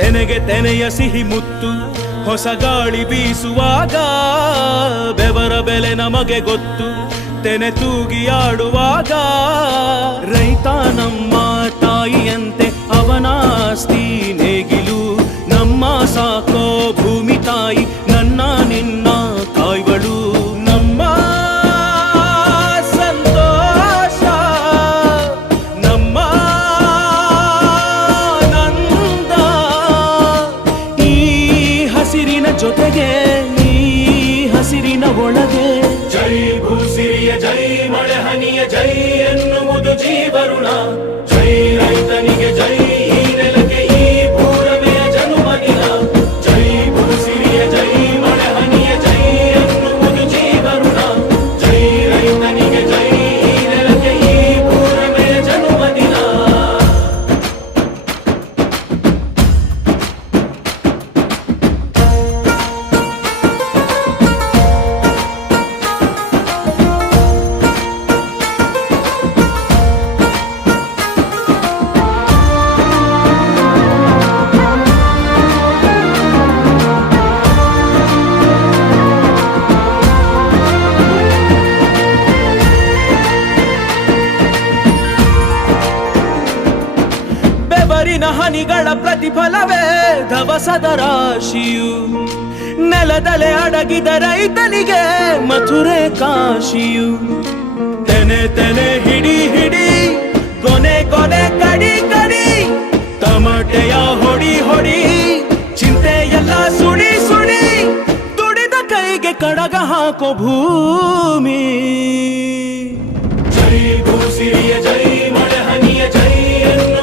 ತೆನೆಗೆ ತೆನೆಯ ಸಿಹಿ ಮುತ್ತು ಹೊಸ ಗಾಳಿ ಬೀಸುವಾಗ ಬೆವರ ಬೆಲೆ ನಮಗೆ ಗೊತ್ತು ತೆನೆ ತೂಗಿ ಆಡುವಾಗ ರೈತ ನಮ್ಮ ತಾಯಿಯಂತೆ ಅವನಾಸ್ತಿ ನೇಗಿಲು ನಮ್ಮ ಸಾಕೋ ಭೂಮಿ ತಾಯಿ ನನ್ನ ನಿನ್ನ ಕಾಯ್ಗಳು ನಮ್ಮ ಸಂತೋಷ ನಮ್ಮ ನಂದ ಈ ಹಸಿರಿನ ಜೊತೆಗೆ ಈ ಹಸಿರಿನ ಒಳಗೆ ಜೈ ಭೂಸಿರಿಯ ಜೈ ಮಳೆ ಹನಿಯ ಜೈ ಎನ್ನುವುದು ಜೀವರುಣ ಜೈ ರೈತನಿಗೆ ಜೈ ಈ ನೆಲಕ್ಕೆ ಈ ಭೂರಮೆಯ ಜನುಮದಿನ ಜೈ ಭೂಸಿರಿಯ ಜೈ ಮಳೆ ಹನಿಯ ಜೈ ಎನ್ನುವುದು ಜೀವರುಣ ಜೈ ರೈತನಿಗೆ ಜೈ ಈ ನೆಲಕ್ಕೆ ಈ ಭೂರಮೆಯ ಜನುಮದಿನ ಬೆವರಿನ ಹನಿಗಳ ಪ್ರತಿಫಲವೇ ಧವಸದ ರಾಶಿಯು ನೆಲದಲೆ ಅಡಗಿದ ರೈತನಿಗೆ ಮಥುರೆ ಕಾಶಿಯು ತೆನೆ ತೆನೆ ಹಿಡಿ ಹಿಡಿ ಕೊನೆ ಕೊನೆ ಕಡಿ ಕಡಿ ತಮಟೆಯ ಹೊಡಿ ಹೊಡಿ ಚಿಂತೆಯೆಲ್ಲ ಸುಡಿ ಸುಡಿ ದುಡಿದ ಕೈಗೆ ಕಡಗ ಹಾಕೋ ಭೂಮಿ ಜೈ ಭೂಸಿರಿಯ ಜೈ ಮಳೆ ಹನಿಯ ಜೈ ಎನ್ನು